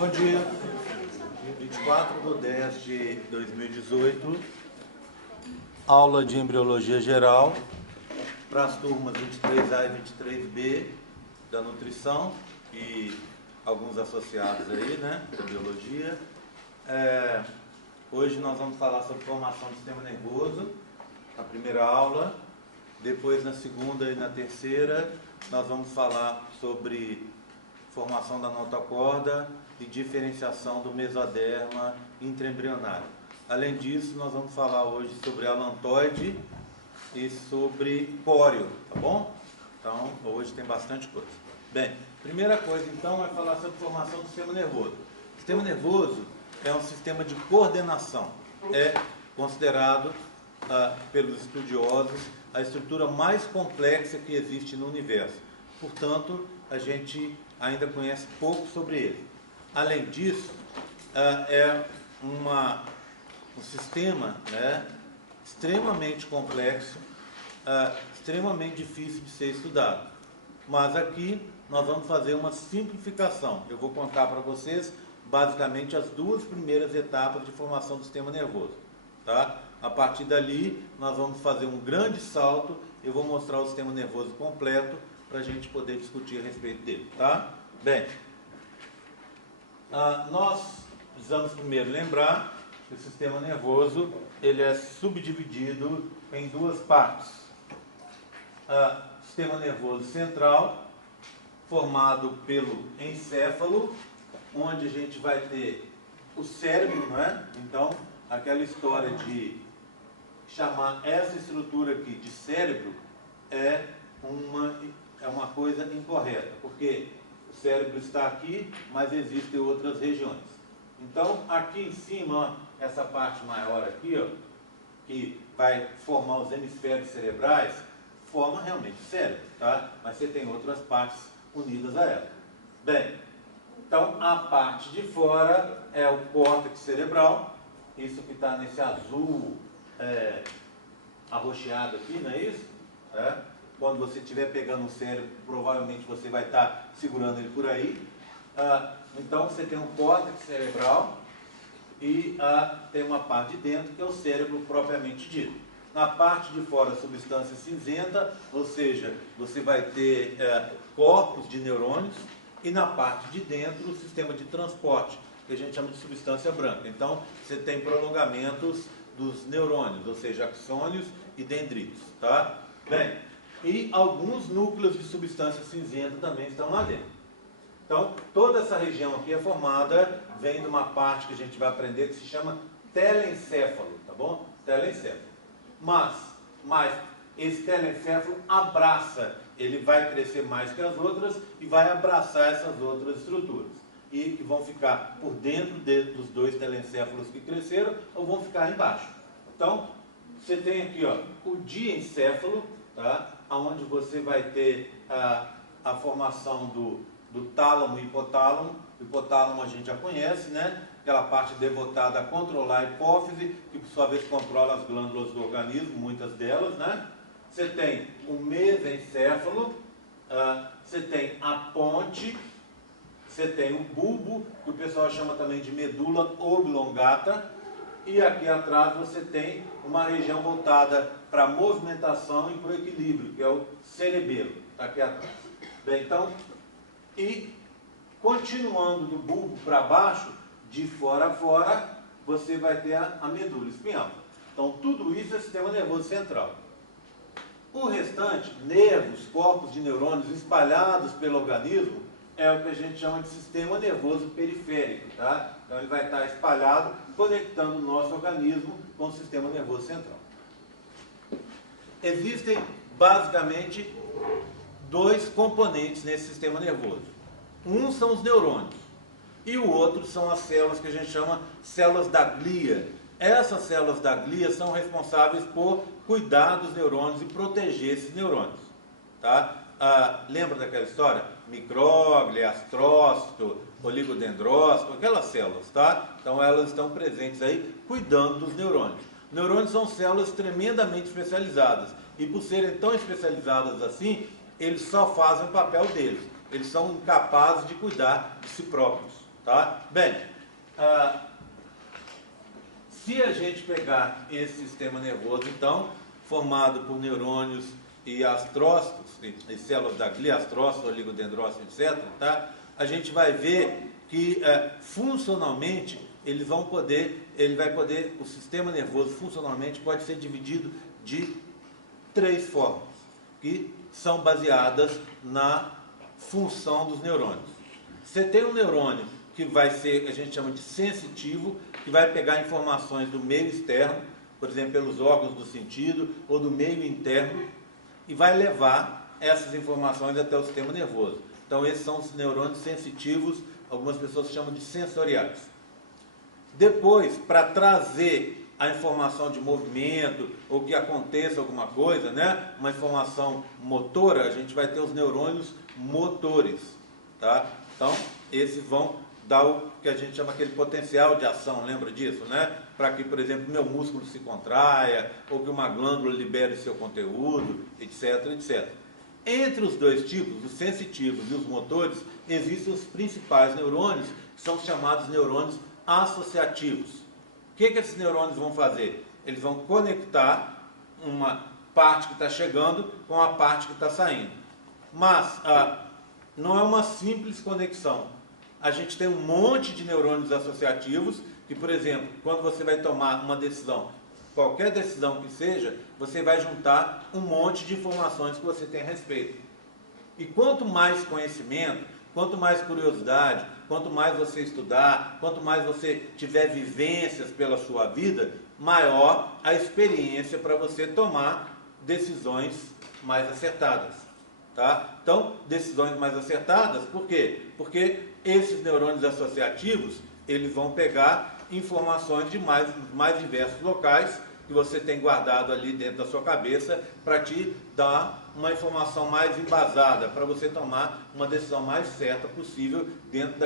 Bom dia, 24/10/2018, aula de embriologia geral para as turmas 23A e 23B da nutrição e alguns associados aí, né, da biologia. Hoje nós vamos falar sobre formação do sistema nervoso, na primeira aula. Depois, na segunda e na terceira, nós vamos falar sobre formação da notocorda e diferenciação do mesoderma intraembrionário. Além disso, nós vamos falar hoje sobre alantoide e sobre córeo, tá bom? Então, hoje tem bastante coisa. Bem, primeira coisa, então, é falar sobre formação do sistema nervoso. O sistema nervoso é um sistema de coordenação. É considerado, pelos estudiosos, a estrutura mais complexa que existe no universo. Portanto, a gente ainda conhece pouco sobre ele. Além disso, é um sistema, né, extremamente complexo, extremamente difícil de ser estudado. Mas aqui nós vamos fazer uma simplificação. Eu vou contar para vocês, basicamente, as duas primeiras etapas de formação do sistema nervoso. Tá? A partir dali, nós vamos fazer um grande salto. Eu vou mostrar o sistema nervoso completo para a gente poder discutir a respeito dele. Tá? Bem, nós precisamos primeiro lembrar que o sistema nervoso ele é subdividido em duas partes. Sistema nervoso central, formado pelo encéfalo, onde a gente vai ter o cérebro, não é? Então, aquela história de chamar essa estrutura aqui de cérebro é uma coisa incorreta, porque o cérebro está aqui, mas existem outras regiões. Então, aqui em cima, ó, essa parte maior aqui, ó, que vai formar os hemisférios cerebrais, forma realmente o cérebro, tá? Mas você tem outras partes unidas a ela. Bem, então a parte de fora é o córtex cerebral, isso que está nesse azul arroxeado aqui, não é isso? Quando você estiver pegando o cérebro, provavelmente você vai estar segurando ele por aí. Então você tem um córtex cerebral e tem uma parte de dentro que é o cérebro propriamente dito. Na parte de fora, a substância cinzenta, ou seja, você vai ter corpos de neurônios, e na parte de dentro o sistema de transporte, que a gente chama de substância branca. Então você tem prolongamentos dos neurônios, ou seja, axônios e dendritos. Tá? Bem, e alguns núcleos de substância cinzenta também estão lá dentro. Então, toda essa região aqui é formada, vem de uma parte que a gente vai aprender que se chama telencéfalo, tá bom? Telencéfalo. Mas esse telencéfalo abraça, ele vai crescer mais que as outras e vai abraçar essas outras estruturas. E que vão ficar por dentro dos dois telencéfalos que cresceram ou vão ficar embaixo. Então, você tem aqui, ó, o diencéfalo, tá? Onde você vai ter a formação do tálamo e hipotálamo. O hipotálamo a gente já conhece, né? Aquela parte devotada a controlar a hipófise, que por sua vez controla as glândulas do organismo, muitas delas, né? Você tem o mesencéfalo, você tem a ponte, você tem o bulbo, que o pessoal chama também de medula oblongata, e aqui atrás você tem uma região voltada para a movimentação e para o equilíbrio, que é o cerebelo, está aqui atrás. Bem, então, e continuando do bulbo para baixo, de fora a fora, você vai ter a medula espinhal. Então, tudo isso é sistema nervoso central. O restante, nervos, corpos de neurônios espalhados pelo organismo, é o que a gente chama de sistema nervoso periférico, tá? Então, ele vai estar espalhado, conectando o nosso organismo com o sistema nervoso central. Existem, basicamente, dois componentes nesse sistema nervoso. Um são os neurônios e o outro são as células que a gente chama células da glia. Essas células da glia são responsáveis por cuidar dos neurônios e proteger esses neurônios. Tá? Lembra daquela história? Micróglia, astrócito, oligodendrócito, aquelas células, tá? Então elas estão presentes aí cuidando dos neurônios. Neurônios são células tremendamente especializadas e por serem tão especializadas assim, eles só fazem o papel deles. Eles são incapazes de cuidar de si próprios. Tá? Bem, se a gente pegar esse sistema nervoso, então, formado por neurônios e astrócitos, e células da glia, astrócitos, oligodendrócitos, etc., tá? A gente vai ver que funcionalmente o sistema nervoso funcionalmente pode ser dividido de 3 formas, que são baseadas na função dos neurônios. Você tem um neurônio que vai ser, a gente chama de sensitivo, que vai pegar informações do meio externo, por exemplo, pelos órgãos do sentido, ou do meio interno, e vai levar essas informações até o sistema nervoso. Então, esses são os neurônios sensitivos, algumas pessoas chamam de sensoriais. Depois, para trazer a informação de movimento, ou que aconteça alguma coisa, né? Uma informação motora, a gente vai ter os neurônios motores, tá? Então, esses vão dar o que a gente chama aquele potencial de ação, lembra disso, né? Para que, por exemplo, meu músculo se contraia, ou que uma glândula libere seu conteúdo, etc, etc. Entre os dois tipos, os sensitivos e os motores, existem os principais neurônios, que são chamados neurônios associativos. O que esses neurônios vão fazer? Eles vão conectar uma parte que está chegando com a parte que está saindo. Mas não é uma simples conexão. A gente tem um monte de neurônios associativos que, por exemplo, quando você vai tomar uma decisão, qualquer decisão que seja, você vai juntar um monte de informações que você tem a respeito. E quanto mais conhecimento, quanto mais curiosidade, quanto mais você estudar, quanto mais você tiver vivências pela sua vida, maior a experiência para você tomar decisões mais acertadas. Tá? Então, decisões mais acertadas, por quê? Porque esses neurônios associativos, eles vão pegar informações de mais diversos locais que você tem guardado ali dentro da sua cabeça para te dar uma informação mais embasada, para você tomar uma decisão mais certa possível dentro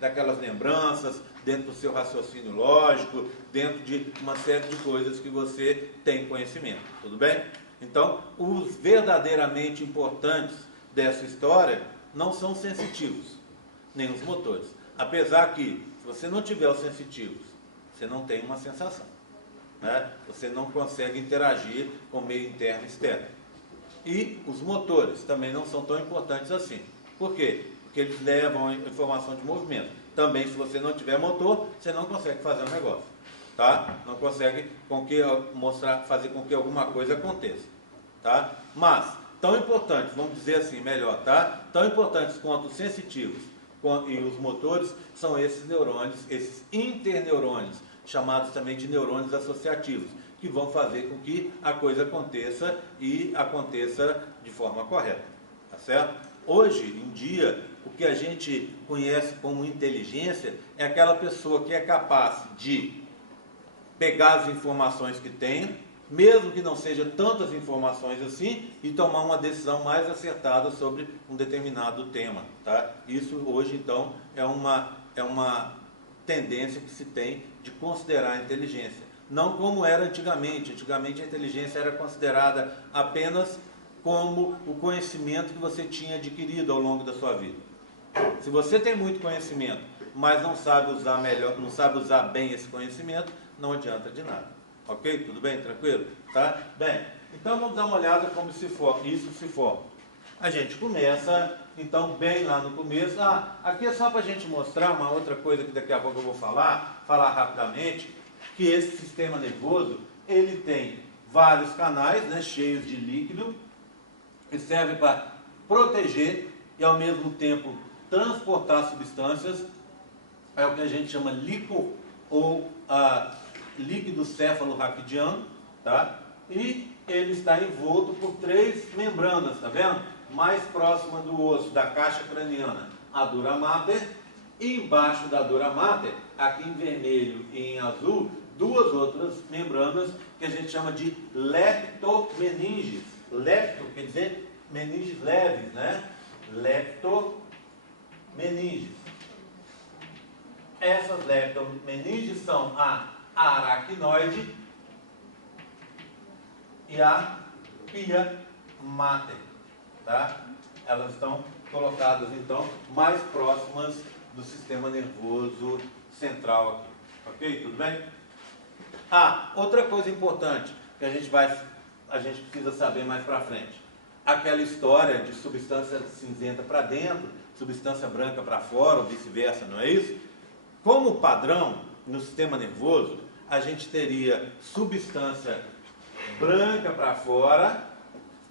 daquelas lembranças, dentro do seu raciocínio lógico, dentro de uma série de coisas que você tem conhecimento. Tudo bem? Então, os verdadeiramente importantes dessa história não são os sensitivos, nem os motores. Apesar que, se você não tiver os sensitivos, você não tem uma sensação, né? Você não consegue interagir com o meio interno e externo. E os motores também não são tão importantes assim. Por quê? Porque eles levam a informação de movimento. Também, se você não tiver motor, você não consegue fazer um negócio. Tá? Não consegue fazer com que alguma coisa aconteça. Tá? Mas, tão importantes, vamos dizer assim, melhor, tá? Tão importantes quanto os sensitivos e os motores são esses neurônios, esses interneurônios, chamados também de neurônios associativos, que vão fazer com que a coisa aconteça e aconteça de forma correta. Tá certo? Hoje em dia, o que a gente conhece como inteligência é aquela pessoa que é capaz de pegar as informações que tem, mesmo que não sejam tantas informações assim, e tomar uma decisão mais acertada sobre um determinado tema. Tá? Isso hoje, então, é uma tendência que se tem de considerar a inteligência. Não como era antigamente. Antigamente a inteligência era considerada apenas como o conhecimento que você tinha adquirido ao longo da sua vida. Se você tem muito conhecimento, mas não sabe usar melhor, não sabe usar bem esse conhecimento, não adianta de nada. Ok? Tudo bem? Tranquilo? Tá? Bem, então vamos dar uma olhada como isso se forma. A gente começa, então, bem lá no começo. Aqui é só para a gente mostrar uma outra coisa que daqui a pouco eu vou falar rapidamente, que esse sistema nervoso, ele tem vários canais, né, cheios de líquido, que servem para proteger e, ao mesmo tempo, transportar substâncias. É o que a gente chama líquido ou líquido céfalo-raquidiano, tá? E ele está envolto por 3 membranas, tá vendo? Mais próxima do osso da caixa craniana, a dura mater, e embaixo da dura mater, aqui em vermelho e em azul, 2 outras membranas que a gente chama de leptomeninges. Lepto quer dizer meninges leves, né? Leptomeninges. Essas leptomeninges são a aracnoide e a pia mater, tá? Elas estão colocadas, então, mais próximas do sistema nervoso central aqui. Ok? Tudo bem? Outra coisa importante que a gente precisa saber mais para frente. Aquela história de substância cinzenta para dentro, substância branca para fora, ou vice-versa, não é isso? Como padrão, no sistema nervoso, a gente teria substância branca para fora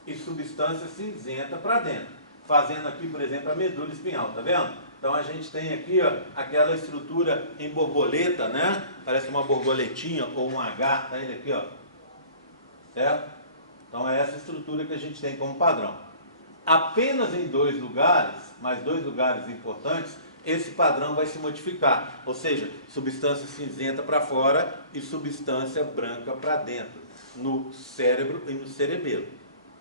e substância cinzenta para dentro. Fazendo aqui, por exemplo, a medula espinhal, tá vendo? Então a gente tem aqui, ó, aquela estrutura em borboleta, né? Parece uma borboletinha ou um H, tá indo aqui, ó. Certo? Então é essa estrutura que a gente tem como padrão. Apenas em dois lugares, mais dois lugares importantes, esse padrão vai se modificar. Ou seja, substância cinzenta para fora e substância branca para dentro. No cérebro e no cerebelo.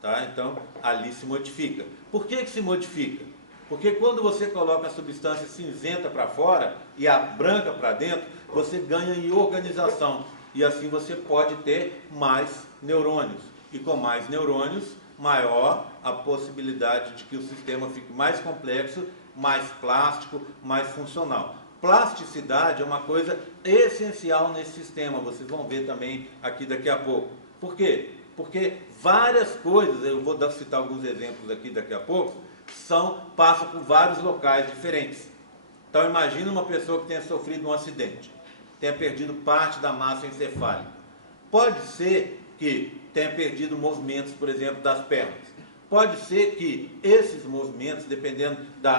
Tá? Então, ali se modifica. Por que se modifica? Porque quando você coloca a substância cinzenta para fora e a branca para dentro, você ganha em organização. E assim você pode ter mais neurônios. E com mais neurônios, maior a possibilidade de que o sistema fique mais complexo, mais plástico, mais funcional. Plasticidade é uma coisa essencial nesse sistema. Vocês vão ver também aqui daqui a pouco. Por quê? Porque várias coisas, eu vou citar alguns exemplos aqui daqui a pouco, passam por vários locais diferentes. Então imagine uma pessoa que tenha sofrido um acidente, tenha perdido parte da massa encefálica. Pode ser que tenha perdido movimentos, por exemplo, das pernas. Pode ser que esses movimentos, dependendo da